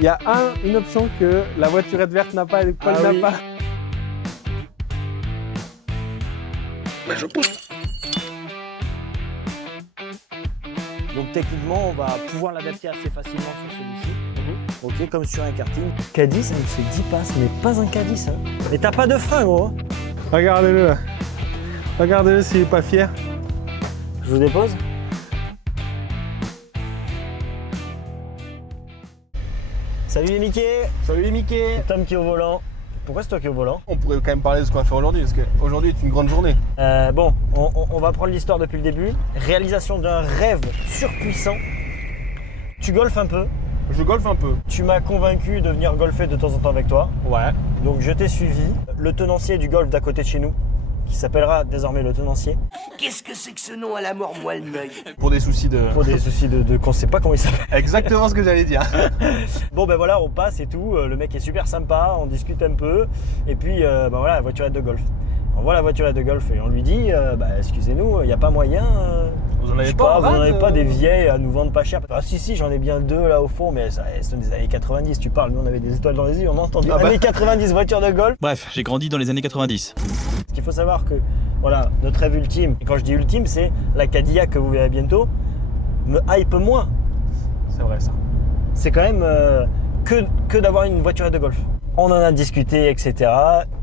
Il y a une option que la voiturette verte n'a pas et le Paul n'a pas. Bah, je pousse. Donc techniquement, on va pouvoir l'adapter assez facilement sur celui-ci. Ok, comme sur un karting. Caddy, ça ne se dit pas, ce n'est pas un caddie ça. Mais t'as pas de frein gros. Regardez-le là. Regardez-le s'il est pas fier. Je vous dépose. Salut les Mickey. Salut les Mickey. C'est Tom qui est au volant. Pourquoi c'est toi qui es au volant? On pourrait quand même parler de ce qu'on va faire aujourd'hui, parce qu'aujourd'hui est une grande journée. Bon, on va prendre l'histoire depuis le début. Réalisation d'un rêve surpuissant. Tu golfes un peu. Je golfe un peu. Tu m'as convaincu de venir golfer de temps en temps avec toi. Ouais. Donc je t'ai suivi. Le tenancier du golf d'à côté de chez nous, qui s'appellera désormais le tenancier. Qu'est-ce que c'est que ce nom à la mort, moi, le meuil? Pour des soucis de... Pour des soucis de qu'on sait pas comment il s'appelle. Exactement ce que j'allais dire. Bon ben voilà, on passe et tout. Le mec est super sympa, on discute un peu. Et puis ben voilà, la voiturette de golf. On voit la voiturette de golf et on lui dit excusez-nous, il n'y a pas moyen. Vous en avez pas, vous n'en avez pas des vieilles à nous vendre pas cher? Ah si, j'en ai bien deux là au fond, mais ça sont des années 90, tu parles, nous on avait des étoiles dans les yeux, on a entendu années 90, voiture de golf. Bref, j'ai grandi dans les années 90. Ce qu'il faut savoir que, voilà, notre rêve ultime, et quand je dis ultime, c'est la Cadillac que vous verrez bientôt, me hype moins. C'est vrai ça. C'est quand même que d'avoir une voiturette de golf. On en a discuté, etc.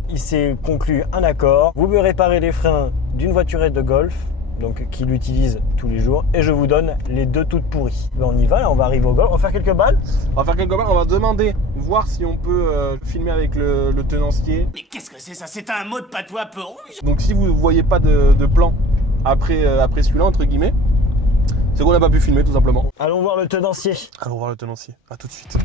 Il s'est conclu un accord. Vous me réparez les freins d'une voiturette de golf, donc qu'il utilise tous les jours, et je vous donne les deux toutes pourries. Ben on y va, là, on va arriver au golf, on va faire quelques balles. On va faire quelques balles, on va demander, voir si on peut filmer avec le tenancier. Mais qu'est-ce que c'est ça? C'est un mot de patois peu rouge. Donc si vous ne voyez pas de plan après celui-là, entre guillemets, c'est qu'on n'a pas pu filmer tout simplement. Allons voir le tenancier. Allons voir le tenancier, à tout de suite.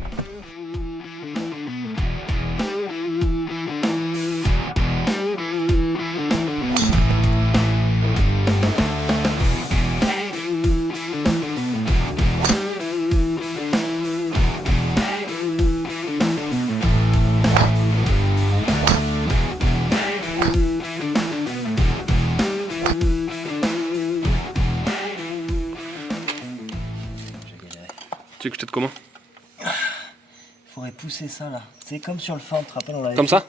Tu veux que je t'aide comment? Il faudrait pousser ça là. C'est comme sur le fond, tu te rappelles, on l'avait Comme ça?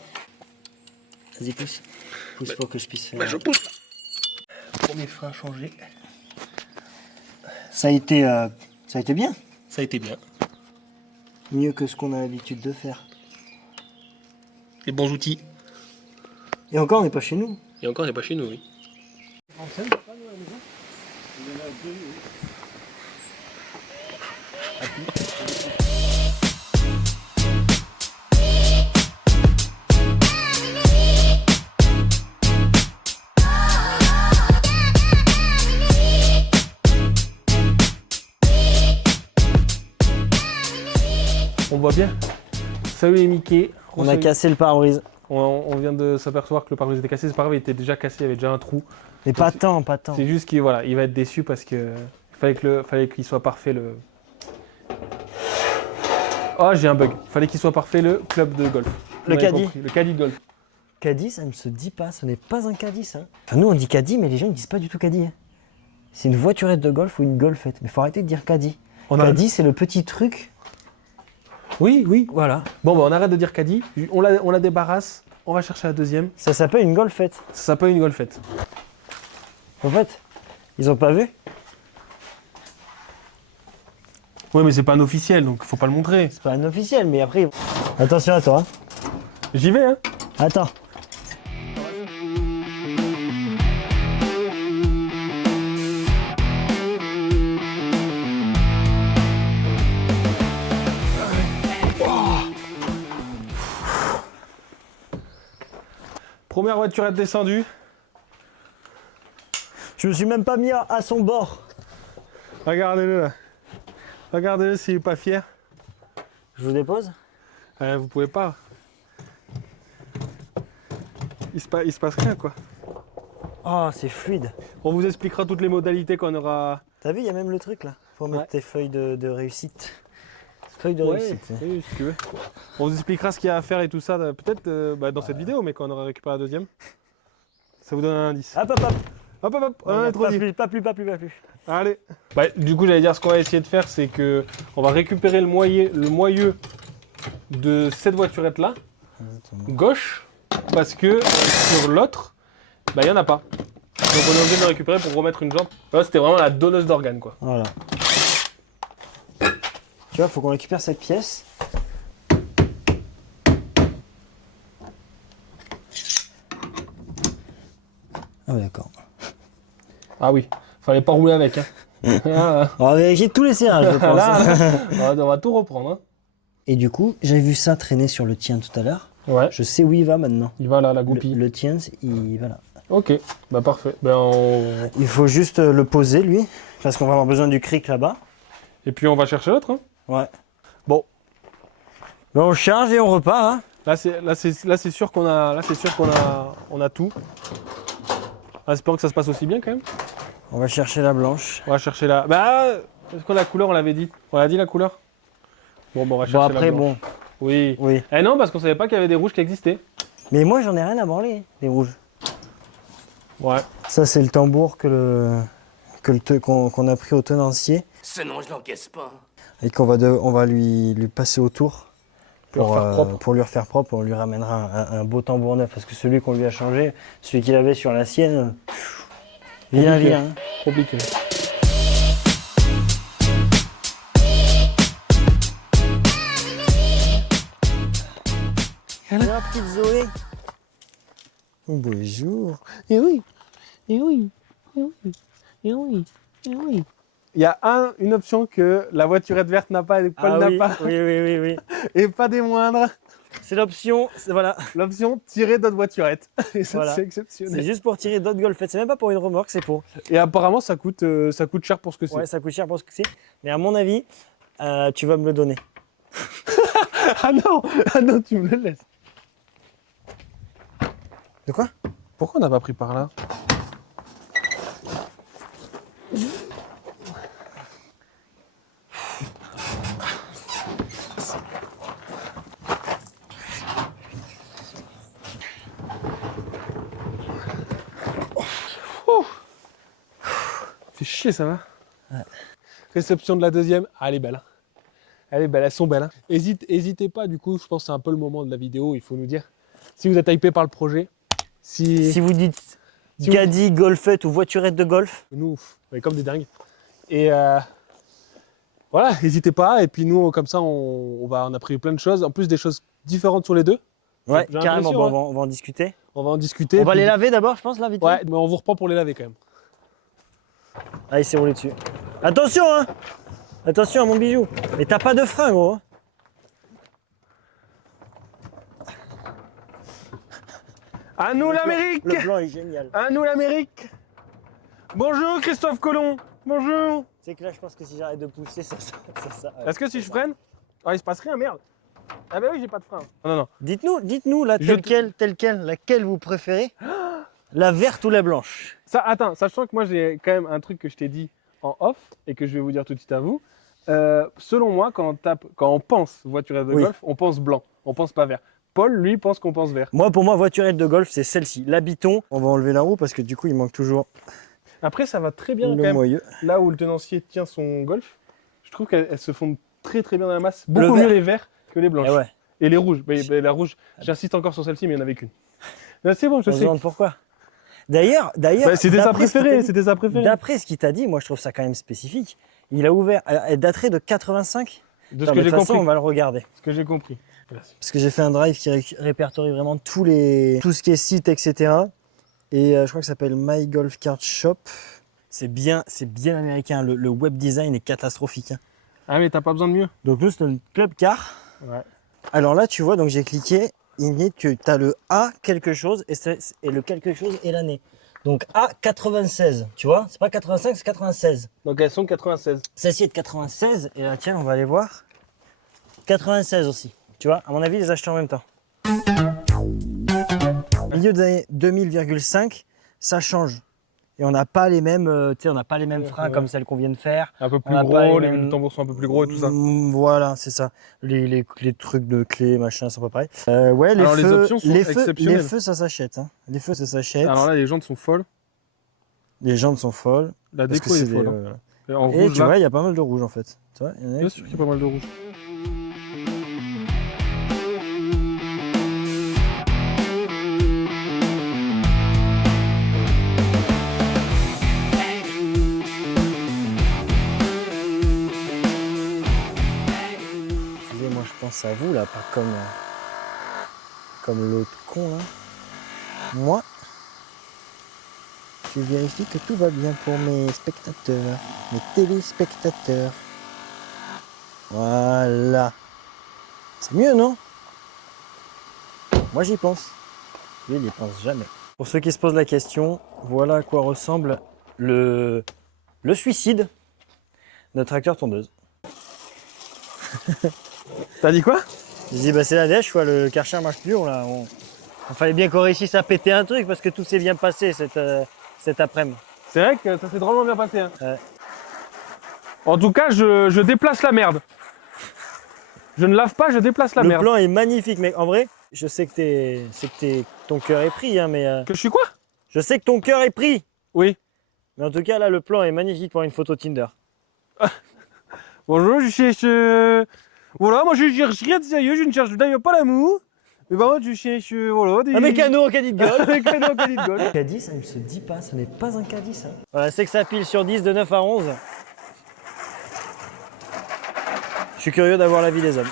Vas-y, pousse. Pousse pour que je puisse faire. Bah je pousse. Premier frein changé. Ça a été bien. Ça a été bien. Mieux que ce qu'on a l'habitude de faire. Les bons outils. Et encore, on n'est pas chez nous. Et encore, on n'est pas chez nous, oui. On voit bien. Salut les Mickey. On a cassé le pare-brise. On vient de s'apercevoir que le pare-brise était cassé. C'est pas grave, il était déjà cassé, il y avait déjà un trou. Mais pas tant, pas tant. C'est juste qu'il va être déçu parce que fallait qu'il soit parfait le. Oh, j'ai un bug. Fallait qu'il soit parfait le club de golf. Le caddie. Le caddie de golf. Caddie, ça ne se dit pas, ce n'est pas un caddie ça. Enfin nous on dit caddie, mais les gens ils disent pas du tout caddie. Hein. C'est une voiturette de golf ou une golfette. Mais faut arrêter de dire caddie. Caddie c'est le petit truc. Oui, oui. Voilà. Bon, bah on arrête de dire caddie. On la débarrasse. On va chercher la deuxième. Ça s'appelle une golfette. Ça s'appelle une golfette. En fait, ils ont pas vu. Ouais, mais c'est pas un officiel, donc faut pas le montrer. C'est pas un officiel, mais après. Attention à toi. Hein. J'y vais, hein. Attends. Première voiturette descendue. Je me suis même pas mis à son bord. Regardez-le là. Regardez-le s'il est pas fier. Je vous dépose? Vous pouvez pas. Il se passe rien quoi. Oh, c'est fluide. On vous expliquera toutes les modalités qu'on aura. T'as vu, il y a même le truc là. Faut mettre tes feuilles de réussite. Feuilles de Ouais, réussite. oui, si tu veux. On vous expliquera ce qu'il y a à faire et tout ça, peut-être dans cette vidéo, mais quand on aura récupéré la deuxième. Ça vous donne un indice. Hop, hop, hop. Hop, hop, hop. Non, Trop dit. pas plus. Allez. Du coup, j'allais dire ce qu'on va essayer de faire, c'est que on va récupérer le moyeu de cette voiturette-là, gauche, parce que sur l'autre, bah il n'y en a pas. Donc on est obligé de le récupérer pour remettre une jambe. Là, c'était vraiment la donneuse d'organes, quoi. Voilà. Tu vois, il faut qu'on récupère cette pièce. Ah ouais, d'accord. Ah oui, fallait pas rouler avec. Hein. Ah, On va vérifier tous les serrages, je pense. là, on va tout reprendre. Hein. Et du coup, j'avais vu ça traîner sur le tien tout à l'heure. Ouais, Je sais où il va maintenant. il va là, la goupille. Le tien, il va là. Ok, bah parfait. Ben, Il faut juste le poser, lui, parce qu'on va avoir besoin du cric là-bas. Et puis on va chercher l'autre. Hein. Ouais. Bon, Ben, on charge et on repart. Hein. là c'est sûr qu'on a, on a tout. En espérant que ça se passe aussi bien quand même. On va chercher la blanche. On va chercher la. Bah, est-ce que la couleur, on l'avait dit? On l'a dit la couleur? Bon, on va chercher Bon, la après, blanche. bon. Oui. Oui. Eh non, parce qu'on savait pas qu'il y avait des rouges qui existaient. Mais moi, j'en ai rien à branler, les rouges. Ouais. Ça, c'est le tambour qu'on a pris au tenancier Ce nom, je l'encaisse pas. et qu'on va, on va lui passer autour Pour faire propre. pour lui refaire propre. On lui ramènera un beau tambour neuf parce que celui qu'on lui a changé, celui qu'il avait sur la sienne, viens. Compliqué. La petite Zoé. Bonjour. Eh oui. Il y a une option que la voiturette verte n'a pas et Paul n'a pas. Oui. Et pas des moindres. C'est l'option, voilà. L'option tirer d'autres voiturettes. Et ça, Voilà. c'est C'est exceptionnel. juste pour tirer d'autres golfettes. C'est même pas pour une remorque, c'est pour. Et apparemment, ça coûte cher pour ce que c'est. Ouais, ça coûte cher pour ce que c'est. Mais à mon avis, tu vas me le donner. Ah non, tu me le laisses. De quoi? Pourquoi on n'a pas pris par là? Fait chier, ça va? Ouais. Réception de la deuxième. Ah, elle est belle. Hein. Elle est belle, elles sont belles. Hein. Hésitez pas, du coup, je pense que c'est un peu le moment de la vidéo, il faut nous dire si vous êtes hypé par le projet. Si vous dites Si Caddy, golfette ou voiturette de golf, Nous, on est comme des dingues. Et voilà, n'hésitez pas. Et puis nous, comme ça, on a pris plein de choses. En plus, des choses différentes sur les deux. ouais, J'ai carrément, l'impression, bon, on va en discuter. On va en discuter. On va puis- les laver d'abord, je pense, là, vite. Ouais, mais on vous reprend pour les laver quand même. Ah, il s'est roulé dessus. Attention, hein! Attention à mon bijou. Mais t'as pas de frein, gros. À nous l'Amérique! Le plan est génial. À nous l'Amérique! Bonjour Christophe Colomb! Bonjour! C'est que là, je pense que si j'arrête de pousser, ça. Est-ce que si je freine? Ah, il se passe rien, merde! Ah bah oui, j'ai pas de frein. Non. Dites-nous, là, Je telle quelle, laquelle vous préférez? La verte ou la blanche? Ça, attends, sachant que moi j'ai quand même un truc que je t'ai dit en off et que je vais vous dire tout de suite à vous. Selon moi, quand on pense voiturette de Oui. golf, on pense blanc, on pense pas vert. Paul, lui, pense qu'on pense vert. Moi, pour moi, voiturette de golf, c'est celle-ci. L'habiton. On va enlever la roue parce que du coup, il manque toujours Après, ça va très bien quand le même. moyeu. Là où le tenancier tient son golf, je trouve qu'elles se fondent très très bien dans la masse. Beaucoup vert. mieux les verts que les blanches. Eh ouais. Et les rouges. Mais la rouge, j'insiste encore sur celle-ci, mais il n'y en avait qu'une. Là, c'est bon, je On se sais. demande pourquoi. D'ailleurs, Bah, c'était sa d'après ce qu'il t'a préférée, dit- c'était sa préférée. D'après ce qu'il t'a dit, moi je trouve ça quand même spécifique. Il a ouvert, elle daterait de 85. De ce Attends, que mais j'ai toute façon, compris. on va le regarder. Ce que j'ai compris. Merci. Parce que j'ai fait un drive qui répertorie vraiment tout ce qui est site, etc. Et je crois que ça s'appelle My Golf Cart Shop. C'est bien américain. Le web design est catastrophique. Hein. Ah, mais t'as pas besoin de mieux. Donc nous, c'est le club car. Ouais. Alors là, tu vois, donc j'ai cliqué. Il dit que tu as le A quelque chose et le quelque chose est l'année. Donc A 96, tu vois, c'est pas 85, c'est 96. Donc elles sont 96. Celle-ci est de 96 et la tienne, on va aller voir. 96 aussi. Tu vois, à mon avis, les acheter en même temps. Milieu des années 2000,5, ça change. Et on n'a pas les mêmes, on n'a pas les mêmes freins Ouais. comme celles qu'on vient de faire. Un peu plus On a pas gros, les les mêmes- tambours sont un peu plus gros et tout ça. Voilà, c'est ça. Les trucs de clés, machin, sont pas pareils. Ouais, Alors, les options sont les exceptionnelles. feux, ça s'achète. Hein. Les feux, ça s'achète. Alors là, les jantes sont folles. Les jantes sont folles. La Parce déco que est c'est folle. des, hein. Et en Et rouge, tu là, vois, il y a pas mal de rouge en fait. Tu vois, il y en a bien qui- sûr qu'il y a pas mal de rouge. pense à vous là, pas comme l'autre con là. Moi, je vérifie que tout va bien pour mes spectateurs, mes téléspectateurs. Voilà. C'est mieux, non? Moi, j'y pense. Lui, il n'y pense jamais. Pour ceux qui se posent la question, voilà à quoi ressemble le suicide de tracteur tondeuse. T'as dit quoi? Je dis, bah c'est la dèche, quoi. Le Karcher marche plus. Il fallait bien qu'on réussisse à péter un truc parce que tout s'est bien passé cet après-midi. C'est vrai que ça s'est drôlement bien passé. Hein. Ouais. En tout cas, je déplace la merde. Je ne lave pas, je déplace la Le merde. plan est magnifique, mec. En vrai, je sais que ton cœur est pris, hein, mais Que je suis quoi? je sais que ton cœur est pris. Oui. Mais en tout cas, là, le plan est magnifique pour une photo Tinder. Bonjour, je cherche... Voilà, moi je cherche rien de sérieux, je ne cherche d'ailleurs pas l'amour. Mais par contre, je cherche... Voilà, des... Un mécano au caddie de golf. Un mécano au caddie de golf. Caddie, ça ne se dit pas, ce n'est pas un caddie, ça. Voilà, c'est que ça pile sur 10 de 9 à 11. Je suis curieux d'avoir l'avis des hommes.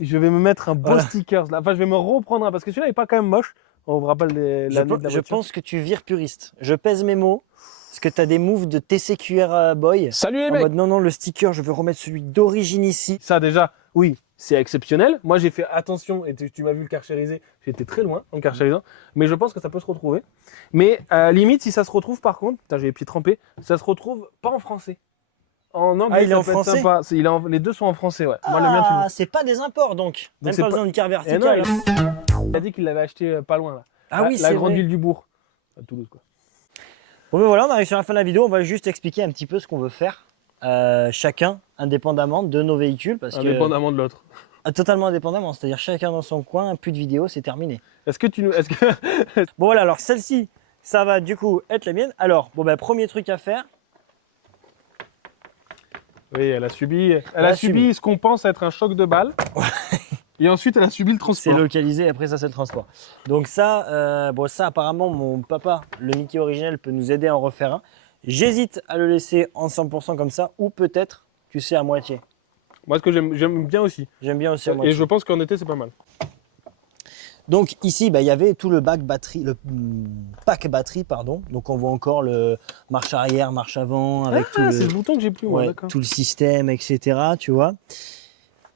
Je vais me mettre un beau Voilà. sticker là. Enfin, je vais me reprendre un parce que celui-là n'est pas quand même moche. On vous rappelle l'année de la Je voiture. pense que tu vires puriste. Je pèse mes mots. Parce que tu as des moves de TCQR Boy. Salut les En mecs. mode non, non, le sticker, je veux remettre celui d'origine ici. Ça déjà, oui, c'est exceptionnel. Moi j'ai fait attention et tu m'as vu le karchériser. J'étais très loin en le karchérisant. Mais je pense que ça peut se retrouver. Mais limite, si ça se retrouve par contre, putain, j'ai les pieds trempés, ça se retrouve pas en français. En anglais, Ah, il est ça en peut être français sympa. Les deux sont en français, ouais. Moi, le mien, tu le... C'est pas des imports donc. Même c'est pas pas- besoin de carte Eh non, verticale. il a dit qu'il l'avait acheté pas loin là. Ah oui, la c'est grande vrai. ville du bourg. À Toulouse, quoi. Bon ben voilà, on arrive sur la fin de la vidéo. On va juste expliquer un petit peu ce qu'on veut faire. Chacun, indépendamment de nos véhicules. Parce Indépendamment de l'autre. totalement indépendamment. C'est-à-dire chacun dans son coin, plus de vidéo, c'est terminé. Est-ce que tu nous. Est-ce que. Bon voilà, alors celle-ci, ça va du coup être la mienne. Alors, bon ben premier truc à faire. Oui, elle a subi ce qu'on pense être un choc de balle. Et ensuite, elle a subi le C'est transport. localisé, après ça c'est le transport. Donc ça, bon ça apparemment mon papa, le Mickey originel, peut nous aider à en refaire un. J'hésite à le laisser en 100% comme ça, ou peut-être, tu sais, à moitié. Moi, ce que j'aime bien aussi. J'aime bien aussi à Et moitié. je pense qu'en été, c'est pas mal. Donc ici, bah, il y avait tout le pack batterie, pardon. Donc on voit encore le marche arrière, marche avant, avec tout, C'est le bouton que j'ai plus, moi, ouais, d'accord. tout le système, etc. Tu vois.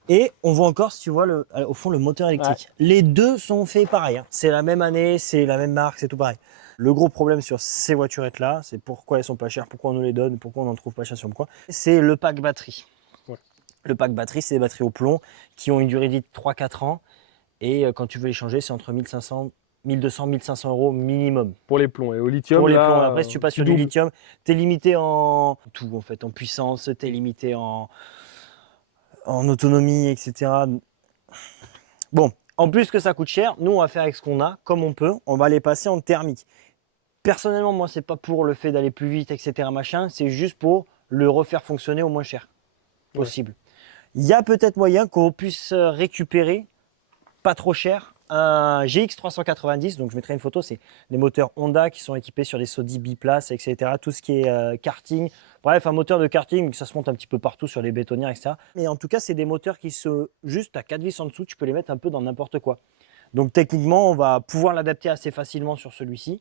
Et on voit encore, si tu vois, au fond, le moteur électrique. Les deux sont faits pareil. Hein. C'est la même année, c'est la même marque, c'est tout pareil. Le gros problème sur ces voiturettes-là, c'est pourquoi elles sont pas chères, pourquoi on nous les donne, pourquoi on n'en trouve pas cher sur le coin. C'est le pack batterie. Ouais. Le pack batterie, c'est des batteries au plomb qui ont une durée de vie de 3-4 ans. Et quand tu veux les changer, c'est entre 1200 1500 euros minimum. Pour les plombs. Et au lithium, Pour les là, plombs. Après, si tu passes sur du doubles. lithium, tu es limité en tout, en fait, en puissance, tu es limité en autonomie, etc. Bon, en plus que ça coûte cher, nous, on va faire avec ce qu'on a, comme on peut. On va les passer en thermique. Personnellement, moi, c'est pas pour le fait d'aller plus vite, etc. machin, c'est juste pour le refaire fonctionner au moins cher possible. Il y a peut-être moyen qu'on puisse récupérer, pas trop cher, un GX 390. Donc, je mettrai une photo. C'est des moteurs Honda qui sont équipés sur des Sodi biplace, etc. Tout ce qui est karting. Bref, un moteur de karting, ça se monte un petit peu partout sur les bétonnières, etc. Mais en tout cas, c'est des moteurs qui se... Juste à 4 vis en dessous, tu peux les mettre un peu dans n'importe quoi. Donc techniquement, on va pouvoir l'adapter assez facilement sur celui-ci.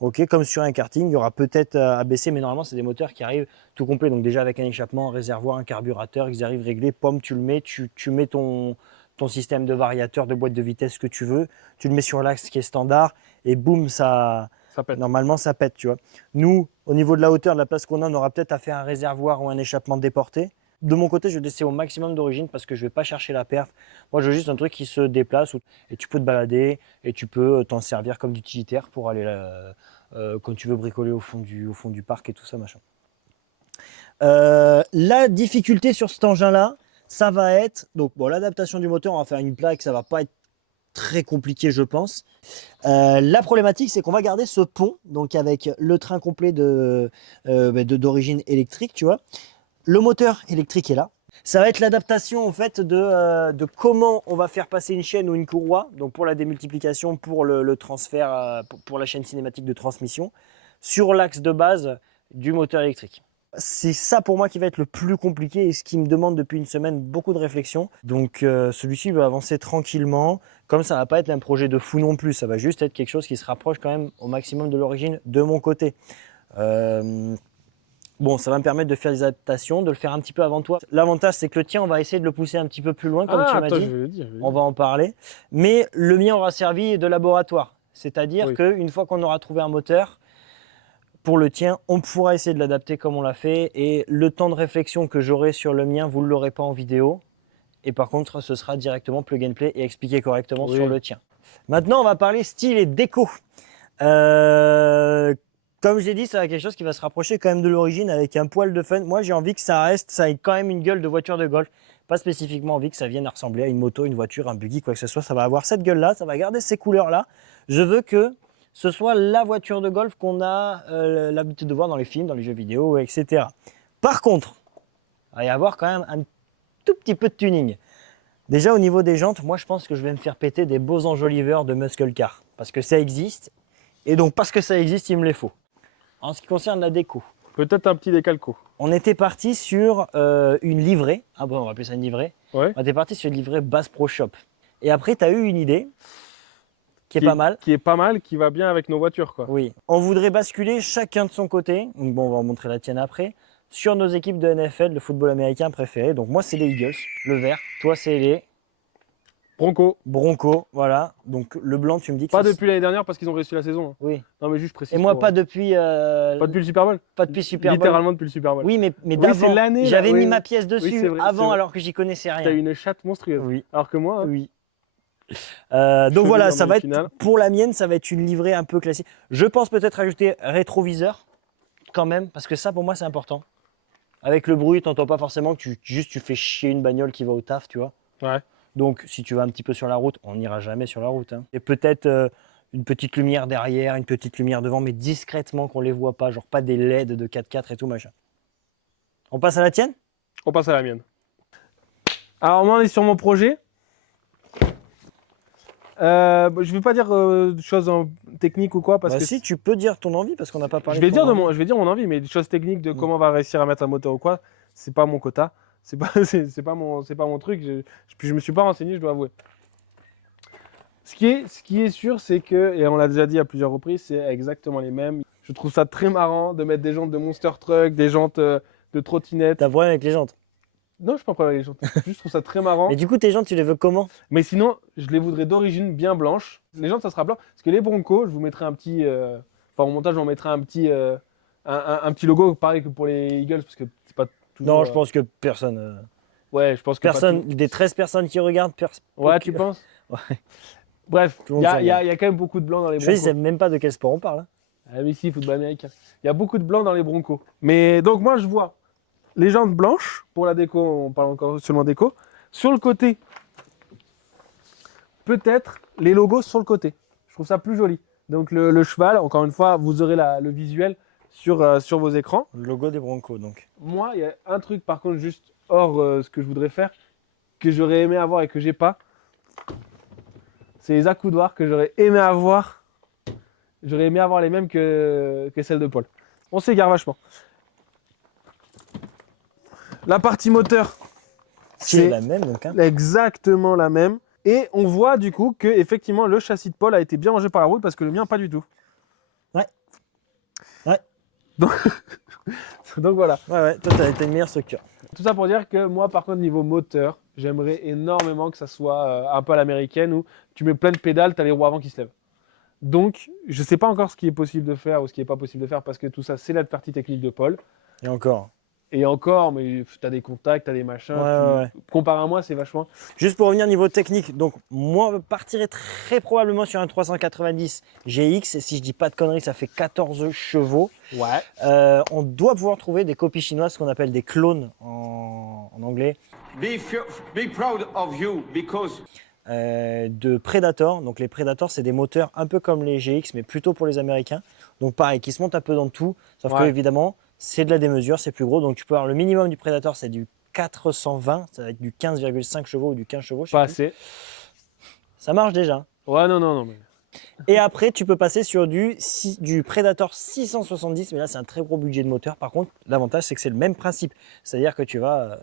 Ok, comme sur un karting, il y aura peut-être à baisser, mais normalement, c'est des moteurs qui arrivent tout complet. Donc déjà avec un échappement, un réservoir, un carburateur, ils arrivent réglés. Pomme, tu le mets, tu mets ton système de variateur, de boîte de vitesse que tu veux. Tu le mets sur l'axe qui est standard et boum, ça pète. Normalement, ça pète, tu vois. Nous, au niveau de la hauteur, de la place qu'on a, on aura peut-être à faire un réservoir ou un échappement déporté. De mon côté, je vais laisser au maximum d'origine parce que je ne vais pas chercher la perf. Moi, je veux juste un truc qui se déplace et tu peux te balader et tu peux t'en servir comme d'utilitaire pour aller quand tu veux bricoler au fond du parc et tout ça, machin. La difficulté sur cet engin-là, ça va être... Donc, bon, l'adaptation du moteur, on va faire une plaque, ça ne va pas être très compliqué, je pense. La problématique, c'est qu'on va garder ce pont, donc avec le train complet d'origine électrique, tu vois. Le moteur électrique est là. Ça va être l'adaptation en fait de comment on va faire passer une chaîne ou une courroie, donc pour la démultiplication, pour le transfert, pour la chaîne cinématique de transmission, sur l'axe de base du moteur électrique. C'est ça pour moi qui va être le plus compliqué et ce qui me demande depuis une semaine beaucoup de réflexion. Donc celui-ci va avancer tranquillement. Comme ça va pas être un projet de fou non plus, ça va juste être quelque chose qui se rapproche quand même au maximum de l'origine de mon côté. Bon, ça va me permettre de faire des adaptations, de le faire un petit peu avant toi. L'avantage, c'est que le tien, on va essayer de le pousser un petit peu plus loin, comme tu m'as attends, dit. je vais le dire. On va en parler. Mais le mien aura servi de laboratoire. C'est-à-dire Oui. qu'une fois qu'on aura trouvé un moteur, pour le tien, on pourra essayer de l'adapter comme on l'a fait. Et le temps de réflexion que j'aurai sur le mien, vous ne l'aurez pas en vidéo. Et par contre, ce sera directement plug and play et expliqué correctement Oui. sur le tien. Maintenant, on va parler style et déco. Comme je l'ai dit, ça va être quelque chose qui va se rapprocher quand même de l'origine avec un poil de fun. Moi, j'ai envie que ça ait quand même une gueule de voiture de golf. Pas spécifiquement envie que ça vienne à ressembler à une moto, une voiture, un buggy, quoi que ce soit. Ça va avoir cette gueule-là, ça va garder ces couleurs-là. Je veux que ce soit la voiture de golf qu'on a l'habitude de voir dans les films, dans les jeux vidéo, etc. Par contre, il va y avoir quand même un tout petit peu de tuning. Déjà, au niveau des jantes, moi, je pense que je vais me faire péter des beaux enjoliveurs de muscle car. Parce que ça existe. Et donc, parce que ça existe, il me les faut. En ce qui concerne la déco, Peut-être un petit décalco. on était parti sur une livrée. Ah bon, on va appeler ça une livrée. Ouais. On était parti sur une livrée Bass Pro Shop. Et après, tu as eu une idée qui est pas mal. Qui est pas mal, qui va bien avec nos voitures, quoi. Oui. On voudrait basculer chacun de son côté. Donc bon, on va en montrer la tienne après. Sur nos équipes de NFL, de football américain préférées. Donc moi, c'est les Eagles, le vert. Toi, c'est les Broncos. Voilà. Donc le blanc, tu me dis que Pas ça, depuis l'année dernière parce qu'ils ont réussi la saison. hein. Oui. Non, mais juste précis. Et moi, pas depuis. Pas depuis le Super Bowl. pas depuis Super Bowl. Littéralement depuis le Super Bowl. Oui, mais Oui, d'avant. c'est l'année, là, J'avais oui. mis ma pièce dessus c'est vrai, c'est avant, vrai. alors que j'y connaissais T'as rien. une chatte monstrueuse. Oui. Alors que moi, Oui. Je Donc suis voilà, dans ça mes va être finales. pour la mienne, ça va être une livrée un peu classique. Je pense peut-être ajouter rétroviseur quand même, parce que ça pour moi c'est important. Avec le bruit, t'entends pas forcément que tu fais chier une bagnole qui va au taf, tu vois. Ouais. Donc si tu vas un petit peu sur la route, on n'ira jamais sur la route. hein. Et peut-être une petite lumière derrière, une petite lumière devant, mais discrètement qu'on les voit pas, genre pas des LED de 4x4 et tout machin. On passe à la tienne? On passe à la mienne. Alors moi, on est sur mon projet. Je vais pas dire de choses techniques ou quoi parce Bah que si, tu peux dire ton envie parce qu'on n'a pas parlé. je vais de ton dire envie. je vais dire mon envie, mais des choses techniques de comment on va réussir à mettre un moteur ou quoi, c'est pas mon quota, c'est pas c'est pas mon truc. Puis je me suis pas renseigné, je dois avouer. Ce qui est sûr, c'est que, et on l'a déjà dit à plusieurs reprises, c'est exactement les mêmes. Je trouve ça très marrant de mettre des jantes de monster truck, des jantes de trottinette. T'as un problème avec les jantes. Non, je suis pas prêt avec les jantes. Juste, je trouve ça très marrant. Mais du coup, tes jantes, tu les veux comment? Mais sinon, je les voudrais d'origine bien blanches. Les jantes, ça sera blanc. Parce que les Broncos, je vous mettrai un petit. Enfin, au montage, on mettra un petit logo, pareil que pour les Eagles, parce que c'est pas toujours. Non, je pense que personne. Ouais, je pense que. pas Personne, tout- des 13 personnes qui regardent, Ouais, tu penses Ouais. Bref, Tout le il monde y, s'en a- y a y a quand même beaucoup de blanc dans les Je Broncos. sais même pas de quel sport on parle. hein. Ah, mais si, football américain. Il y a beaucoup de blanc dans les Broncos. Mais donc, moi, je vois les jantes blanches pour la déco, on parle encore seulement déco. Sur le côté, peut-être les logos sur le côté. Je trouve ça plus joli. Donc, le cheval, encore une fois, vous aurez le visuel sur vos écrans. Le logo des Broncos, donc. Moi, il y a un truc, par contre, juste hors ce que je voudrais faire, que j'aurais aimé avoir et que j'ai pas. C'est les accoudoirs que j'aurais aimé avoir. J'aurais aimé avoir les mêmes que celles de Paul. On s'égare vachement. La partie moteur, C'est la même, donc. hein. exactement la même. Et on voit du coup que effectivement le châssis de Paul a été bien rangé par la route parce que le mien pas du tout. Ouais. Ouais. Donc voilà. Ouais, toi, t'as une meilleure structure. Tout ça pour dire que moi, par contre, niveau moteur, j'aimerais énormément que ça soit un peu à l'américaine où tu mets plein de pédales, tu as les roues avant qui se lèvent. Donc, je ne sais pas encore ce qui est possible de faire ou ce qui n'est pas possible de faire parce que tout ça, c'est la partie technique de Paul. Et encore. Et encore, mais tu as des contacts, tu as des machins. Ouais. Comparé à moi, c'est vachement. Juste pour revenir niveau technique, donc moi je partirais très probablement sur un 390 GX, et si je dis pas de conneries, ça fait 14 chevaux. Ouais. On doit pouvoir trouver des copies chinoises, ce qu'on appelle des clones en anglais, Be proud of you because de Predator. Donc les Predators, c'est des moteurs un peu comme les GX, mais plutôt pour les Américains. Donc pareil, qui se montent un peu dans tout, sauf que Ouais. évidemment, c'est de la démesure, c'est plus gros. Donc tu peux avoir le minimum du Predator, c'est du 420, ça va être du 15,5 chevaux ou du 15 chevaux. je sais Pas plus. assez. Ça marche déjà. Ouais, non. Mais... Et après, tu peux passer sur du Predator 670, mais là, c'est un très gros budget de moteur. Par contre, l'avantage, c'est que c'est le même principe. C'est-à-dire que tu vas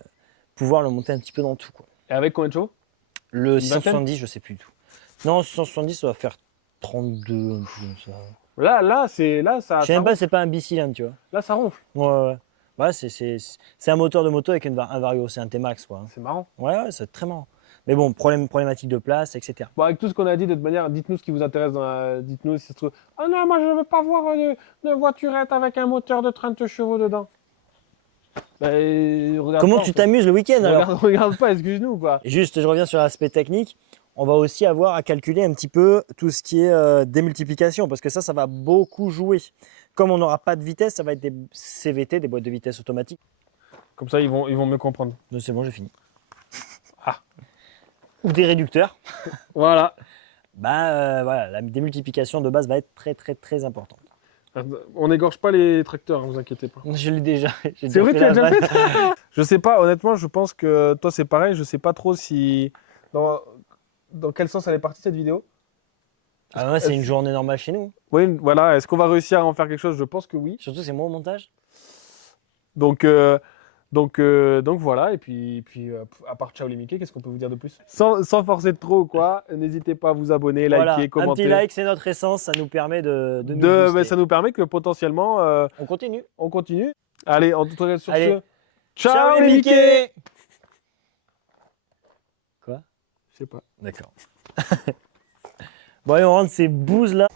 pouvoir le monter un petit peu dans tout, quoi. Et avec combien de chevaux? Le Une vingtaine 670, je sais plus du tout. Non, 670, ça va faire 32, un peu comme ça. Là, ça, Je sais ça même pas, ronfle. c'est pas un bicylindre, tu vois. Là, ça ronfle. Ouais, ouais. Ouais, c'est un moteur de moto avec un vario, c'est un T-Max, quoi. C'est marrant. Ouais, c'est très marrant. Mais bon, problématique de place, etc. Bon, avec tout ce qu'on a dit, de toute manière, dites-nous ce qui vous intéresse. Dites-nous si ça se trouve. Ah non, moi, je ne veux pas voir de voiturette avec un moteur de 30 chevaux dedans. Regarde Comment pas, tu en fait. t'amuses le week-end alors? Regarde pas, excuse-nous, quoi. Et juste, je reviens sur l'aspect technique. On va aussi avoir à calculer un petit peu tout ce qui est démultiplication, parce que ça va beaucoup jouer. Comme on n'aura pas de vitesse, ça va être des CVT, des boîtes de vitesse automatiques. Comme ça, ils vont mieux comprendre. Donc c'est bon, j'ai fini. Ah. Ou des réducteurs. Voilà. Voilà, la démultiplication de base va être très très très importante. On n'égorge pas les tracteurs, ne vous inquiétez pas. Je l'ai déjà. C'est vrai que tu l'as déjà fait. fait. Je sais pas, honnêtement, je pense que toi, c'est pareil. Je sais pas trop si. Dans quel sens elle est partie cette vidéo? Ah ouais, c'est une journée normale chez nous. Oui, voilà. Est-ce qu'on va réussir à en faire quelque chose? Je pense que oui. Surtout, c'est moi au montage. Donc voilà. Et puis à part Ciao les Mickey, qu'est-ce qu'on peut vous dire de plus? Sans forcer de trop, quoi. N'hésitez pas à vous abonner, Voilà, liker, commenter. un petit like, c'est notre essence, ça nous permet de nous booster. Ça nous permet que potentiellement On continue. on continue. Allez, en tout cas sur Allez. ce. Ciao les Mickey. Quoi? Je sais pas. D'accord. Bon, allez, on rentre ces bouses là.